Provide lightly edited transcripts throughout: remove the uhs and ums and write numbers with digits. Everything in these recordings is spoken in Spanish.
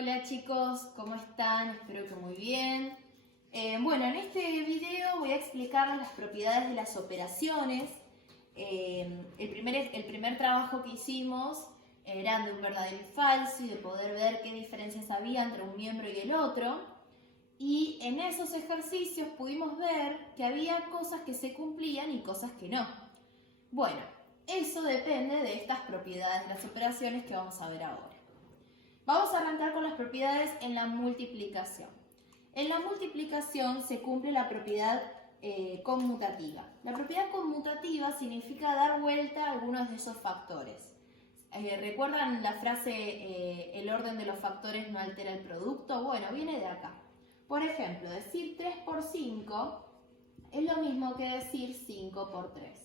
Hola chicos, ¿cómo están? Espero que muy bien. Bueno, en este video voy a explicar las propiedades de las operaciones. El primer trabajo que hicimos era de un verdadero y falso y de poder ver qué diferencias había entre un miembro y el otro. Y en esos ejercicios pudimos ver que había cosas que se cumplían y cosas que no. Bueno, eso depende de estas propiedades de las operaciones que vamos a ver ahora. Vamos a arrancar con las propiedades en la multiplicación. En la multiplicación se cumple la propiedad conmutativa. La propiedad conmutativa significa dar vuelta a algunos de esos factores. ¿Recuerdan la frase el orden de los factores no altera el producto? Bueno, viene de acá. Por ejemplo, decir 3 por 5 es lo mismo que decir 5 por 3.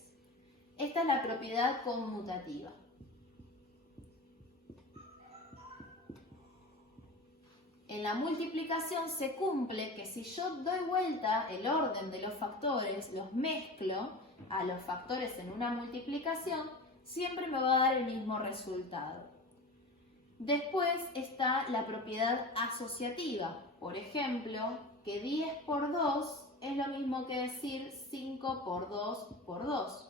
Esta es la propiedad conmutativa. En la multiplicación se cumple que si yo doy vuelta el orden de los factores, los mezclo a los factores en una multiplicación, siempre me va a dar el mismo resultado. Después está la propiedad asociativa. Por ejemplo, que 10 por 2 es lo mismo que decir 5 por 2 por 2.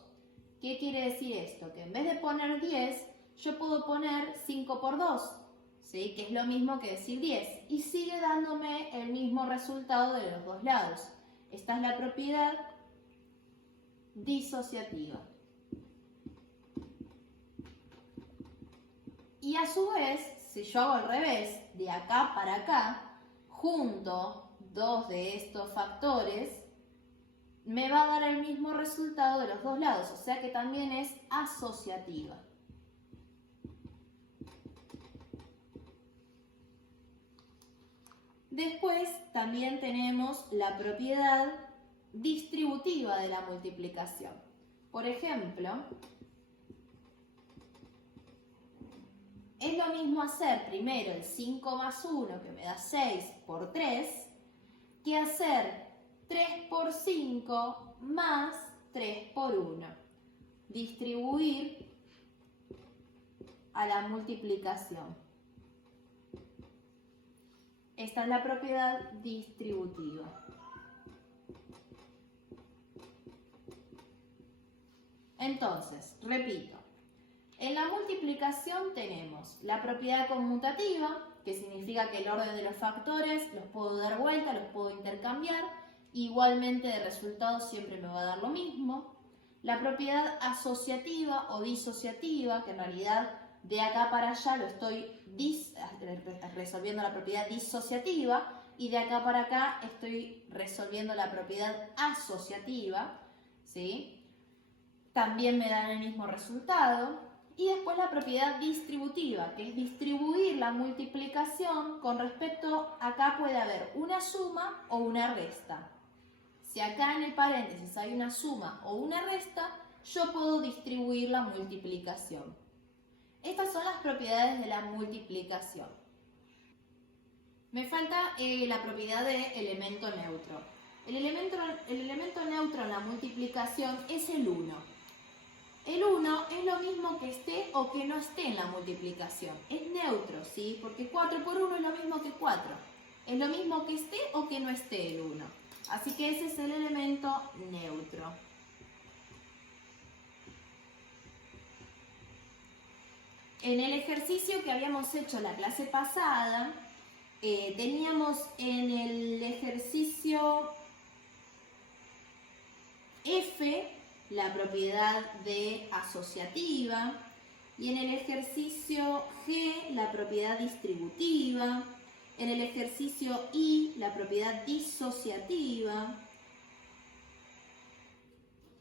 ¿Qué quiere decir esto? Que en vez de poner 10, yo puedo poner 5 por 2. ¿Sí? Que es lo mismo que decir 10, y sigue dándome el mismo resultado de los dos lados. Esta es la propiedad disociativa. Y a su vez, si yo hago al revés, de acá para acá, junto dos de estos factores, me va a dar el mismo resultado de los dos lados, o sea que también es asociativa. Después también tenemos la propiedad distributiva de la multiplicación. Por ejemplo, es lo mismo hacer primero el 5 más 1, que me da 6, por 3, que hacer 3 por 5 más 3 por 1. Distribuir a la multiplicación. Esta es la propiedad distributiva. Entonces, repito, en la multiplicación tenemos la propiedad conmutativa, que significa que el orden de los factores los puedo dar vuelta, los puedo intercambiar, igualmente de resultado siempre me va a dar lo mismo. La propiedad asociativa o disociativa, que en realidad de acá para allá lo estoy resolviendo la propiedad disociativa y de acá para acá estoy resolviendo la propiedad asociativa, ¿sí? También me dan el mismo resultado. Y después la propiedad distributiva, que es distribuir la multiplicación con respecto, acá puede haber una suma o una resta. Si acá en el paréntesis hay una suma o una resta, yo puedo distribuir la multiplicación. Estas son las propiedades de la multiplicación. Me falta la propiedad de elemento neutro. El elemento neutro en la multiplicación es el 1. El 1 es lo mismo que esté o que no esté en la multiplicación. Es neutro, ¿sí? Porque 4 por 1 es lo mismo que 4. Es lo mismo que esté o que no esté el 1. Así que ese es el elemento neutro. En el ejercicio que habíamos hecho la clase pasada, teníamos en el ejercicio F la propiedad de asociativa y en el ejercicio G la propiedad distributiva, en el ejercicio I la propiedad disociativa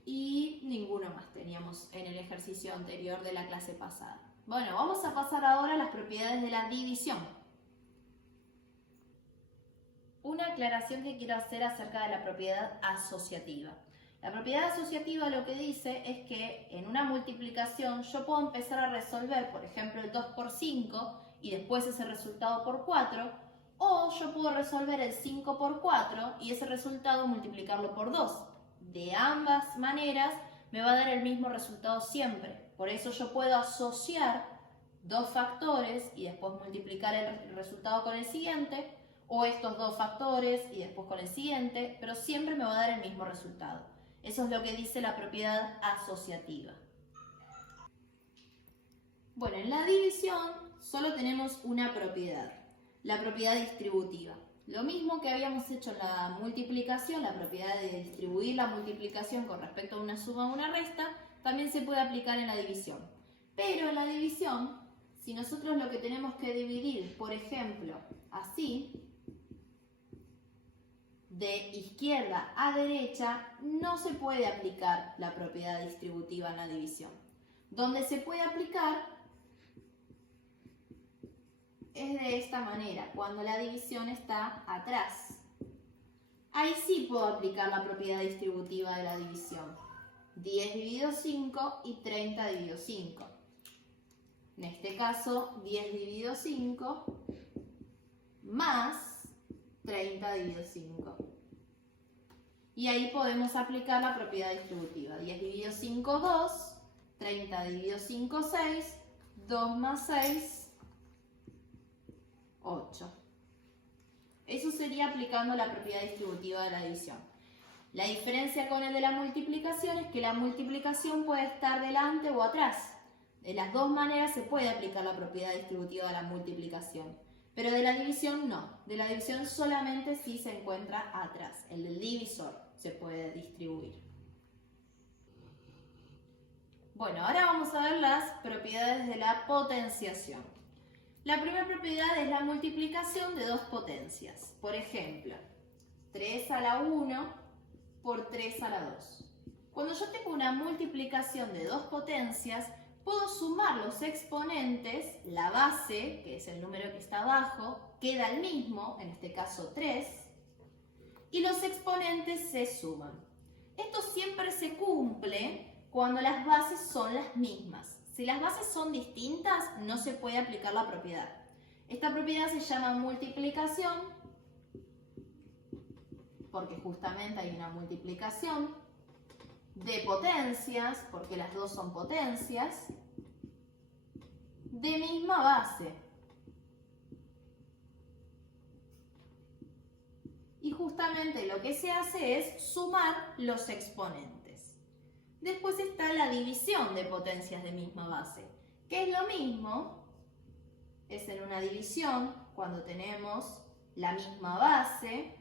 y ninguno más teníamos en el ejercicio anterior de la clase pasada. Bueno, vamos a pasar ahora a las propiedades de la división. Una aclaración que quiero hacer acerca de la propiedad asociativa. La propiedad asociativa lo que dice es que en una multiplicación yo puedo empezar a resolver, por ejemplo, el 2 por 5 y después ese resultado por 4, o yo puedo resolver el 5 por 4 y ese resultado multiplicarlo por 2. De ambas maneras me va a dar el mismo resultado siempre. Por eso yo puedo asociar dos factores y después multiplicar el resultado con el siguiente, o estos dos factores y después con el siguiente, pero siempre me va a dar el mismo resultado. Eso es lo que dice la propiedad asociativa. Bueno, en la división solo tenemos una propiedad, la propiedad distributiva. Lo mismo que habíamos hecho en la multiplicación, la propiedad de distribuir la multiplicación con respecto a una suma o una resta, también se puede aplicar en la división. Pero en la división, si nosotros lo que tenemos que dividir, por ejemplo, así, de izquierda a derecha, no se puede aplicar la propiedad distributiva en la división. Donde se puede aplicar es de esta manera, cuando la división está atrás. Ahí sí puedo aplicar la propiedad distributiva de la división. 10 dividido 5 y 30 dividido 5. En este caso, 10 dividido 5 más 30 dividido 5. Y ahí podemos aplicar la propiedad distributiva. 10 dividido 5, 2. 30 dividido 5, 6. 2 más 6, 8. Eso sería aplicando la propiedad distributiva de la división. La diferencia con el de la multiplicación es que la multiplicación puede estar delante o atrás. De las dos maneras se puede aplicar la propiedad distributiva de la multiplicación. Pero de la división no. De la división solamente si se encuentra atrás. El del divisor se puede distribuir. Bueno, ahora vamos a ver las propiedades de la potenciación. La primera propiedad es la multiplicación de dos potencias. Por ejemplo, 3 a la 1 por 3 a la 2. Cuando yo tengo una multiplicación de dos potencias, puedo sumar los exponentes, la base, que es el número que está abajo, queda el mismo, en este caso 3, y los exponentes se suman. Esto siempre se cumple cuando las bases son las mismas. Si las bases son distintas, no se puede aplicar la propiedad. Esta propiedad se llama multiplicación, porque justamente hay una multiplicación de potencias, porque las dos son potencias, de misma base. Y justamente lo que se hace es sumar los exponentes. Después está la división de potencias de misma base, que es lo mismo, es en una división cuando tenemos la misma base,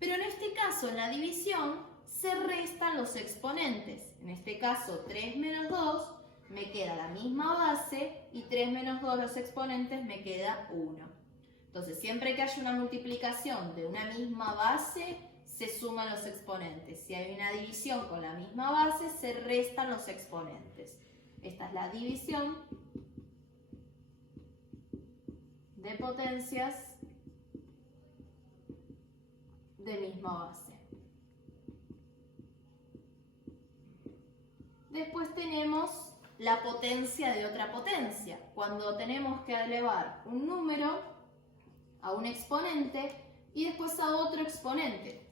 pero en este caso en la división se restan los exponentes. En este caso 3 menos 2 me queda la misma base y 3 menos 2 los exponentes me queda 1. Entonces siempre que haya una multiplicación de una misma base se suman los exponentes. Si hay una división con la misma base se restan los exponentes. Esta es la división de potencias de misma base. Después tenemos la potencia de otra potencia. Cuando tenemos que elevar un número a un exponente y después a otro exponente.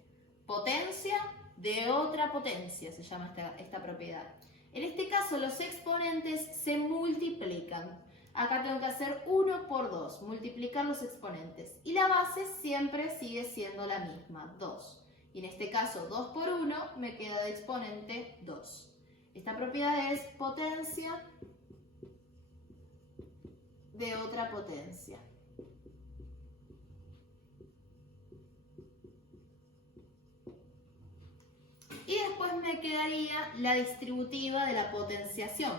Potencia de otra potencia se llama esta propiedad. En este caso los exponentes se multiplican. Acá tengo que hacer 1 por 2, multiplicar los exponentes. Y la base siempre sigue siendo la misma, 2. Y en este caso 2 por 1 me queda de exponente 2. Esta propiedad es potencia de otra potencia. Y después me quedaría la distributiva de la potenciación,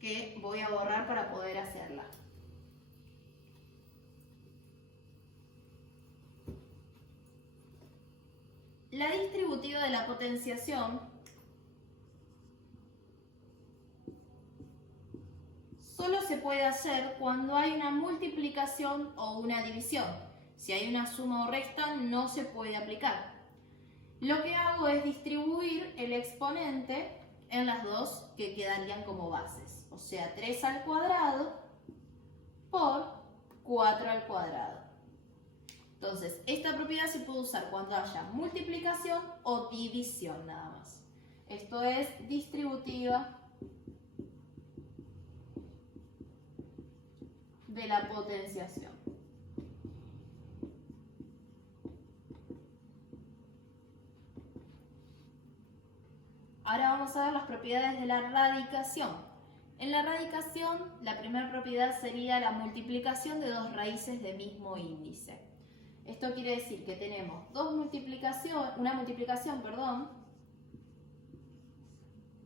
que voy a borrar para poder hacerla. La distributiva de la potenciación solo se puede hacer cuando hay una multiplicación o una división. Si hay una suma o resta, no se puede aplicar. Lo que hago es distribuir el exponente en las dos que quedarían como bases. O sea, 3 al cuadrado por 4 al cuadrado. Entonces, esta propiedad se puede usar cuando haya multiplicación o división nada más. Esto es distributiva de la potenciación. Ahora vamos a ver las propiedades de la radicación. En la radicación, la primera propiedad sería la multiplicación de dos raíces de mismo índice. Esto quiere decir que tenemos una multiplicación,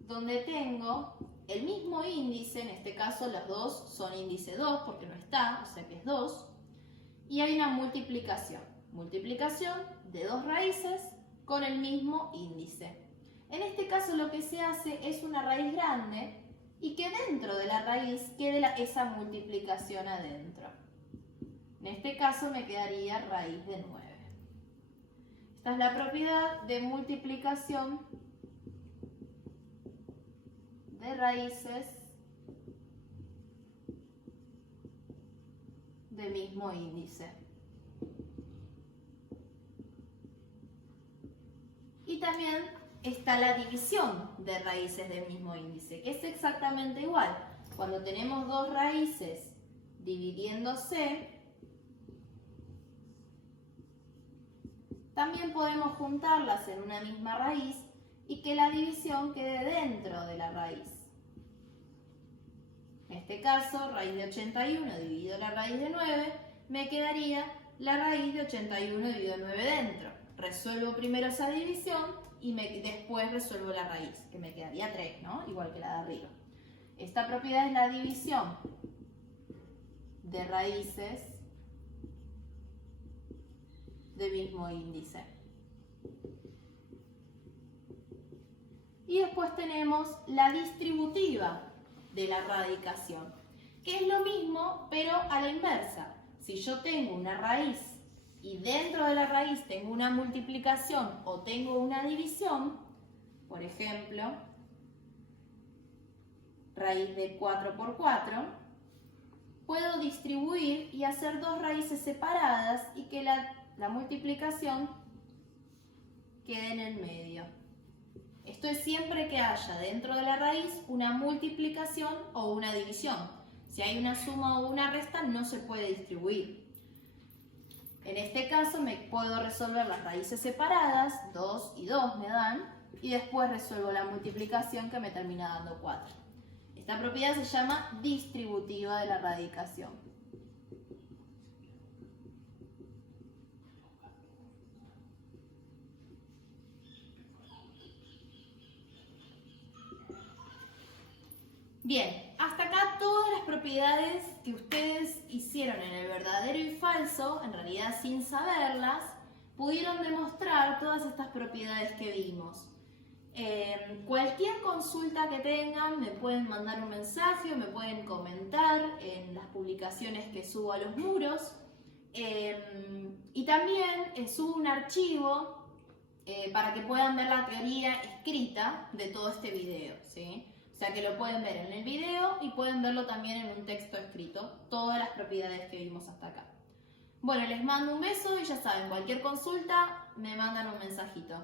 donde tengo el mismo índice, en este caso los dos son índice 2 porque no está, o sea que es 2, y hay una multiplicación de dos raíces con el mismo índice. En este caso lo que se hace es una raíz grande y que dentro de la raíz quede esa multiplicación adentro. En este caso me quedaría raíz de 9. Esta es la propiedad de multiplicación de raíces de mismo índice. Y también está la división de raíces del mismo índice, que es exactamente igual. Cuando tenemos dos raíces dividiéndose, también podemos juntarlas en una misma raíz y que la división quede dentro de la raíz. En este caso, raíz de 81 dividido la raíz de 9, me quedaría la raíz de 81 dividido 9 dentro. Resuelvo primero esa división y después resuelvo la raíz, que me quedaría 3, ¿no? Igual que la de arriba. Esta propiedad es la división de raíces de mismo índice. Y después tenemos la distributiva de la radicación, que es lo mismo, pero a la inversa. Si yo tengo una raíz y dentro de la raíz tengo una multiplicación o tengo una división, por ejemplo, raíz de 4 por 4, puedo distribuir y hacer dos raíces separadas y que la multiplicación quede en el medio. Esto es siempre que haya dentro de la raíz una multiplicación o una división. Si hay una suma o una resta, no se puede distribuir. En este caso me puedo resolver las raíces separadas, 2 y 2 me dan, y después resuelvo la multiplicación que me termina dando 4. Esta propiedad se llama distributiva de la radicación. Bien, hasta acá todas las propiedades que ustedes hicieron en el verdadero y falso, en realidad sin saberlas, pudieron demostrar todas estas propiedades que vimos. Cualquier consulta que tengan me pueden mandar un mensaje o me pueden comentar en las publicaciones que subo a los muros. Y también subo un archivo para que puedan ver la teoría escrita de todo este video, ¿sí? O sea que lo pueden ver en el video y pueden verlo también en un texto escrito, todas las propiedades que vimos hasta acá. Bueno, les mando un beso y ya saben, cualquier consulta me mandan un mensajito.